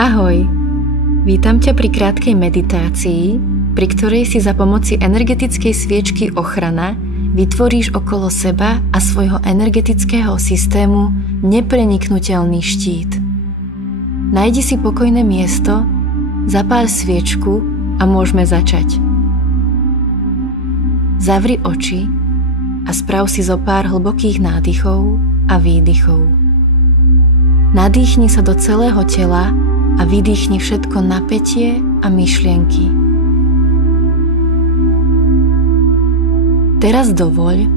Ahoj! Vítam ťa pri krátkej meditácii, pri ktorej si za pomoci energetickej sviečky Ochrana vytvoríš okolo seba a svojho energetického systému nepreniknuteľný štít. Nájdi si pokojné miesto, zapáľ sviečku a môžeme začať. Zavri oči a sprav si zo pár hlbokých nádychov a výdychov. Nadýchni sa do celého tela a vydýchni všetko napätie a myšlienky. Teraz dovoľ,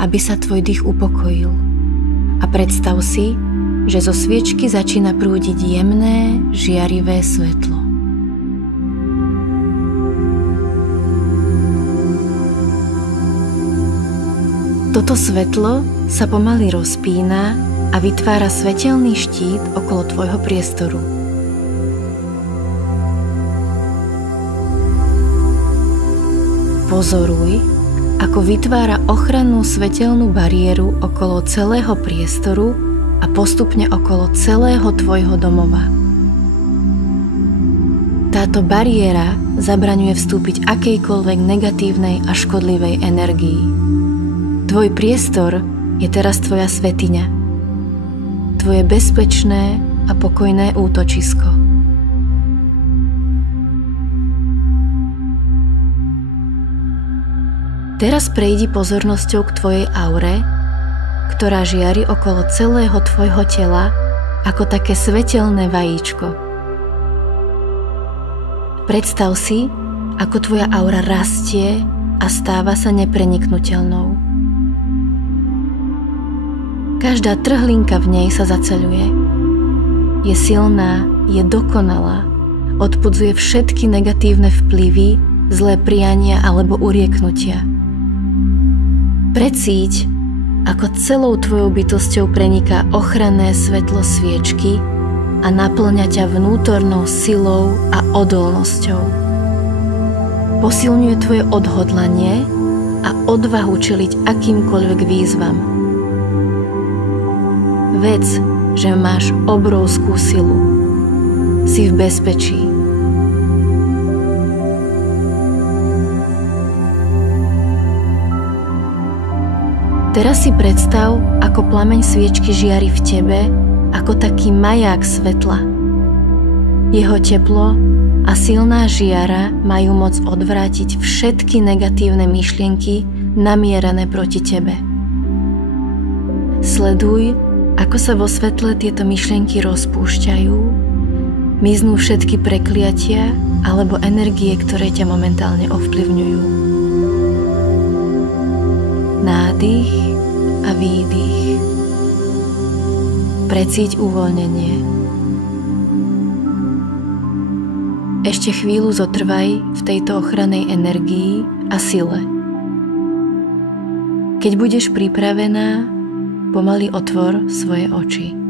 aby sa tvoj dých upokojil a predstav si, že zo sviečky začína prúdiť jemné, žiarivé svetlo. Toto svetlo sa pomaly rozpína a vytvára svetelný štít okolo tvojho priestoru. Pozoruj, ako vytvára ochrannú svetelnú bariéru okolo celého priestoru a postupne okolo celého tvojho domova. Táto bariéra zabraňuje vstúpiť akejkoľvek negatívnej a škodlivej energii. Tvoj priestor je teraz tvoja svätyňa, tvoje bezpečné a pokojné útočisko. Teraz prejdi pozornosťou k tvojej aure, ktorá žiari okolo celého tvojho tela ako také svetelné vajíčko. Predstav si, ako tvoja aura rastie a stáva sa nepreniknuteľnou. Každá trhlinka v nej sa zaceľuje. Je silná, je dokonalá, odpudzuje všetky negatívne vplyvy, zlé priania alebo urieknutia. Precíť, ako celou tvojou bytosťou preniká ochranné svetlo sviečky a naplňa ťa vnútornou silou a odolnosťou. Posilňuje tvoje odhodlanie a odvahu čeliť akýmkoľvek výzvam. Vedz, že máš obrovskú silu. Si v bezpečí. Teraz si predstav, ako plameň sviečky žiari v tebe, ako taký maják svetla. Jeho teplo a silná žiara majú moc odvrátiť všetky negatívne myšlienky namierané proti tebe. Sleduj, ako sa vo svetle tieto myšlienky rozpúšťajú, miznú všetky prekliatia alebo energie, ktoré ťa momentálne ovplyvňujú. Nádych a výdych. Precíť uvoľnenie. Ešte chvíľu zotrvaj v tejto ochrannej energii a sile. Keď budeš pripravená, pomaly otvor svoje oči.